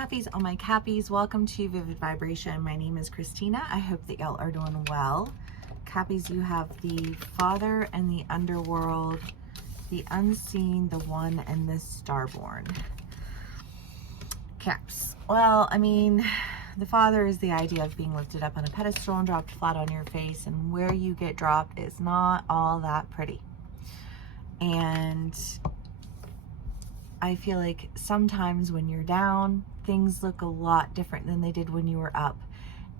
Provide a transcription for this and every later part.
Cappies, all my Cappies, welcome to Vivid Vibration. My name is Christina. I hope that y'all are doing well. Cappies, you have the Father and the Underworld, the Unseen, the One, and the Starborn. Caps. Well, I mean, the Father is the idea of being lifted up on a pedestal and dropped flat on your face, and where you get dropped is not all that pretty. And I feel like sometimes when you're down, things look a lot different than they did when you were up.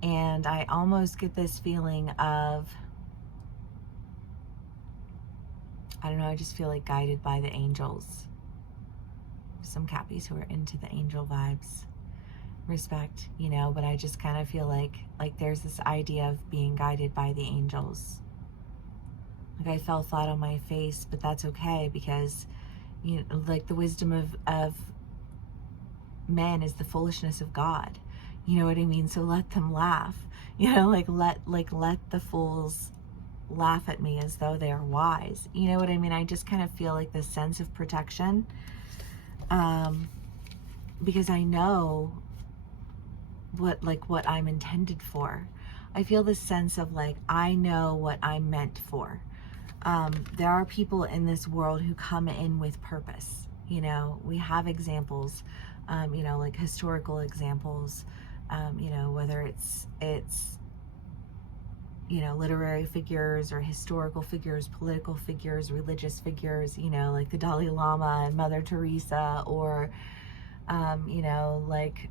And I almost get this feeling of, I don't know, I just feel like guided by the angels. Some Cappies who are into the angel vibes. Respect, you know, but I just kind of feel like there's this idea of being guided by the angels. Like I fell flat on my face, but that's okay because, you know, like the wisdom of men is the foolishness of God. You know what I mean? So let them laugh. You know, let the fools laugh at me as though they are wise. You know what I mean? I just kind of feel like this sense of protection, because I know what I'm intended for. I feel this sense of like, I know what I'm meant for. There are people in this world who come in with purpose. You know, we have examples, you know, like historical examples, you know, whether it's, you know, literary figures or historical figures, political figures, religious figures, you know, like the Dalai Lama and Mother Teresa, or, you know, like,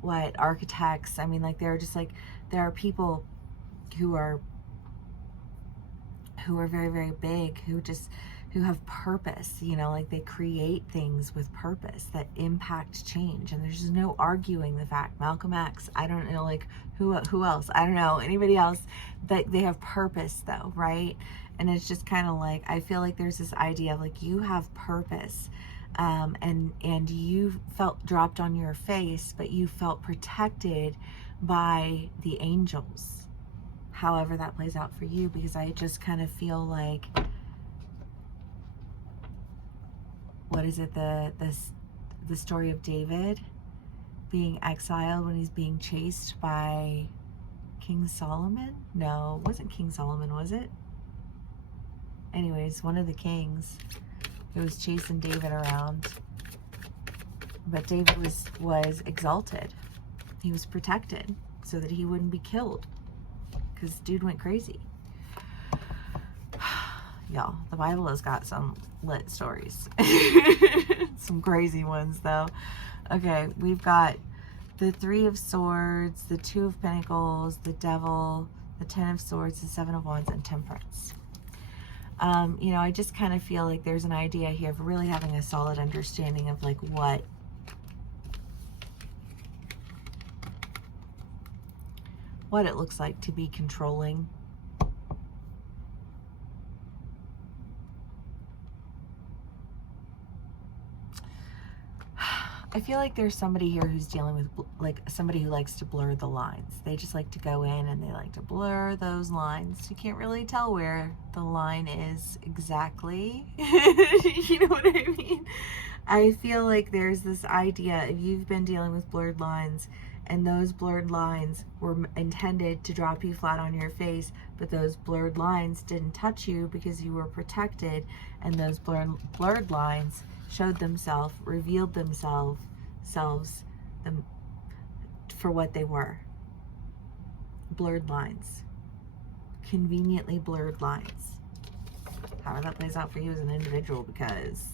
what, architects. I mean, like, they're just like, there are people who are very, very big, who have purpose, you know, like they create things with purpose that impact change. And there's just no arguing the fact. Malcolm X, I don't know, like who else? I don't know, anybody else, that they have purpose though, right? And it's just kind of like, I feel like there's this idea of like, you have purpose, and you felt dropped on your face, but you felt protected by the angels. However that plays out for you, because I just kind of feel like, what is it, the story of David being exiled when he's being chased by King Solomon? No, it wasn't King Solomon, was it? Anyways, one of the kings who was chasing David around, but David was exalted. He was protected so that he wouldn't be killed, because dude went crazy. Y'all, the Bible has got some lit stories. Some crazy ones though. Okay, we've got the Three of Swords, the Two of Pentacles, the Devil, the Ten of Swords, the Seven of Wands, and Temperance. You know, I just kind of feel like there's an idea here of really having a solid understanding of like what it looks like to be controlling. I feel like there's somebody here who's dealing with like somebody who likes to blur the lines. They just like to go in and they like to blur those lines. You can't really tell where the line is exactly. You know what I mean? I feel like there's this idea, if you've been dealing with blurred lines, and those blurred lines were intended to drop you flat on your face, but those blurred lines didn't touch you because you were protected, and those blurred lines showed themselves, revealed themselves for what they were. Blurred lines. Conveniently blurred lines. However that plays out for you as an individual, because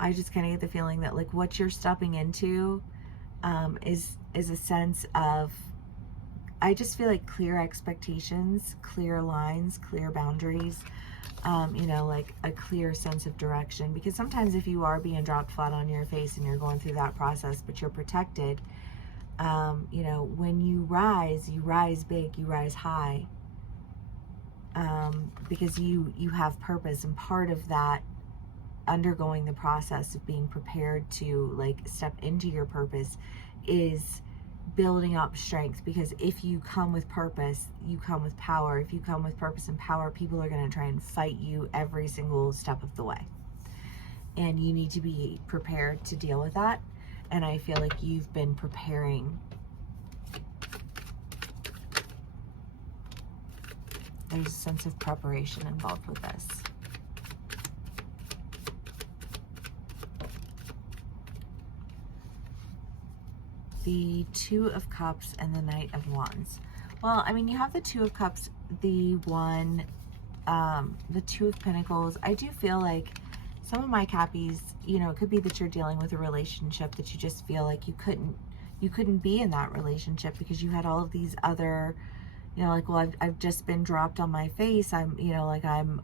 I just kind of get the feeling that like what you're stepping into is a sense of, I just feel like clear expectations, clear lines, clear boundaries, you know, like a clear sense of direction. Because sometimes if you are being dropped flat on your face and you're going through that process, but you're protected, you know, when you rise big, you rise high, because you have purpose. And part of that undergoing the process of being prepared to like step into your purpose is building up strength. Because if you come with purpose, you come with power. If you come with purpose and power, people are going to try and fight you every single step of the way. and you need to be prepared to deal with that. And I feel like you've been preparing. There's a sense of preparation involved with this. The Two of Cups and the Knight of Wands. Well, I mean, you have the Two of Cups, the Two of Pentacles. I do feel like some of my Cappies, you know, it could be that you're dealing with a relationship that you just feel like you couldn't be in that relationship because you had all of these other, you know, like, well, I've just been dropped on my face. I'm, you know, like I'm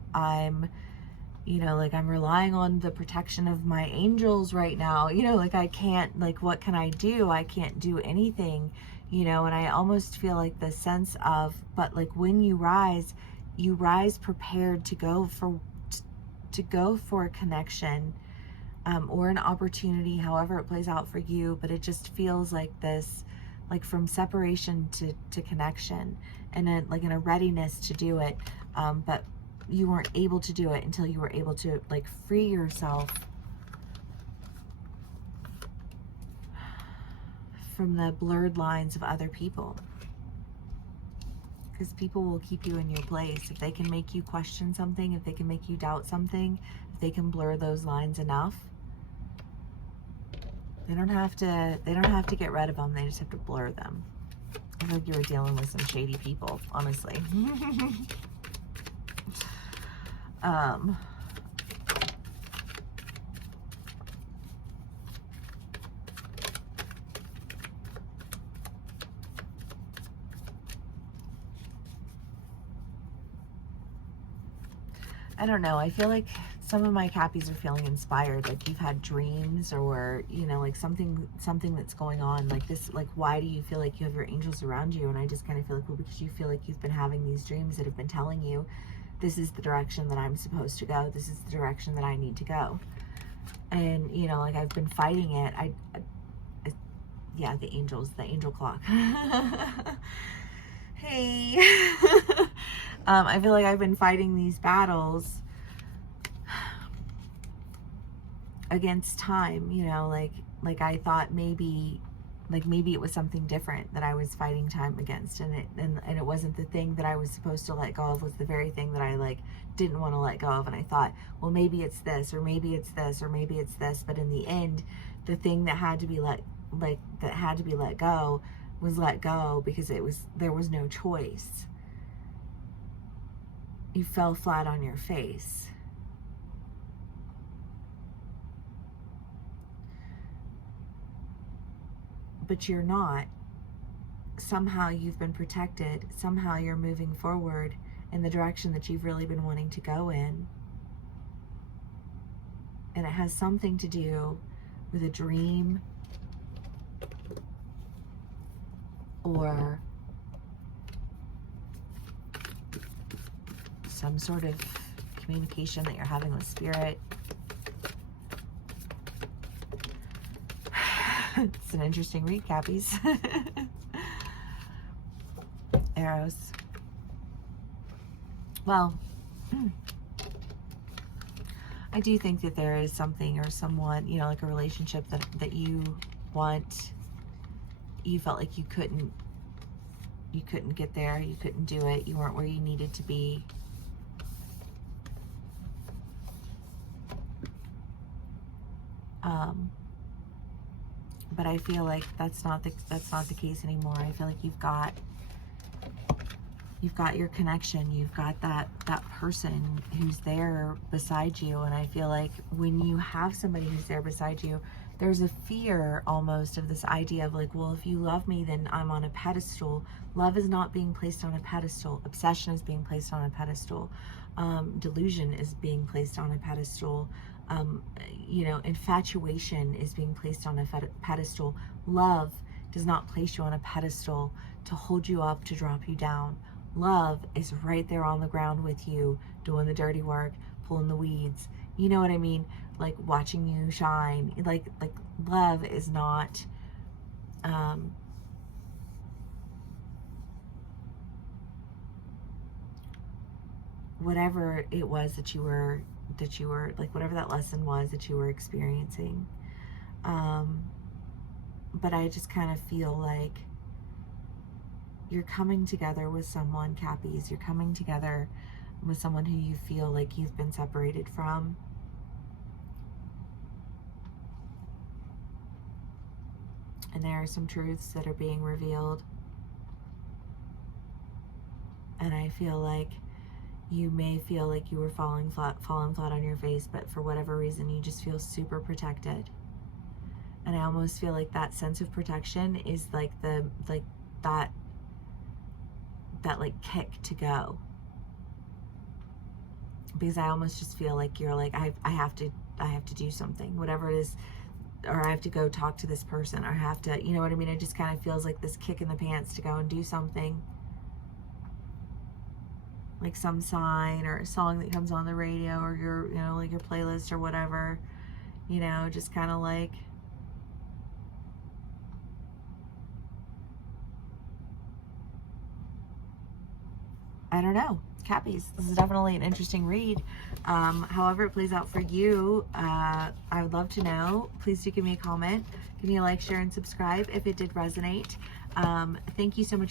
you know, like I'm relying on the protection of my angels right now, you know, like I can't, like, what can I do? I can't do anything, you know. And I almost feel like the sense of, but like when you rise prepared to go for a connection, or an opportunity, however it plays out for you. But it just feels like this, like from separation to connection, and then like in a readiness to do it, but you weren't able to do it until you were able to like free yourself from the blurred lines of other people. Because people will keep you in your place. If they can make you question something, if they can make you doubt something, if they can blur those lines enough, they don't have to get rid of them. They just have to blur them. I feel like you were dealing with some shady people, honestly. I don't know. I feel like some of my Cappies are feeling inspired. Like you've had dreams, or, you know, like something that's going on like this. Like, why do you feel like you have your angels around you? And I just kind of feel like, well, because you feel like you've been having these dreams that have been telling you, this is the direction that I'm supposed to go. This is the direction that I need to go. And, you know, like I've been fighting it. Yeah, the angels, the angel clock. Hey. I feel like I've been fighting these battles against time, you know, like I thought maybe it was something different that I was fighting time against, and it wasn't the thing that I was supposed to let go of, was the very thing that I like didn't want to let go of. And I thought, well, maybe it's this, or maybe it's this, or maybe it's this. But in the end, the thing that had to be let go was let go, because there was no choice. You fell flat on your face. But you're not. Somehow you've been protected. Somehow you're moving forward in the direction that you've really been wanting to go in. And it has something to do with a dream, or some sort of communication that you're having with spirit. It's an interesting read, Cappies. Arrows. Well, I do think that there is something or someone, you know, like a relationship that you want. You felt like you couldn't get there. You couldn't do it. You weren't where you needed to be. But I feel like that's not the case anymore. I feel like you've got your connection. You've got that person who's there beside you. And I feel like when you have somebody who's there beside you, there's a fear almost of this idea of like, well, if you love me, then I'm on a pedestal. Love is not being placed on a pedestal. Obsession is being placed on a pedestal. Delusion is being placed on a pedestal. You know, infatuation is being placed on a pedestal. Love does not place you on a pedestal to hold you up, to drop you down. Love is right there on the ground with you, doing the dirty work, pulling the weeds. You know what I mean? Like watching you shine. Like love is not, whatever it was that you were that you were, like, whatever that lesson was that you were experiencing. But I just kind of feel like you're coming together with someone, Cappies. You're coming together with someone who you feel like you've been separated from. And there are some truths that are being revealed. And I feel like you may feel like you were falling flat on your face, but for whatever reason, you just feel super protected. And I almost feel like that sense of protection is like that like kick to go. Because I almost just feel like you're like, I have to do something, whatever it is, or I have to go talk to this person, or I have to, you know what I mean? It just kind of feels like this kick in the pants to go and do something. Like some sign or a song that comes on the radio, or your, you know, like your playlist or whatever, you know, just kind of like, I don't know. Cappies, this is definitely an interesting read. However it plays out for you, I would love to know. Please do give me a comment, give me a like, share, and subscribe if it did resonate. Thank you so much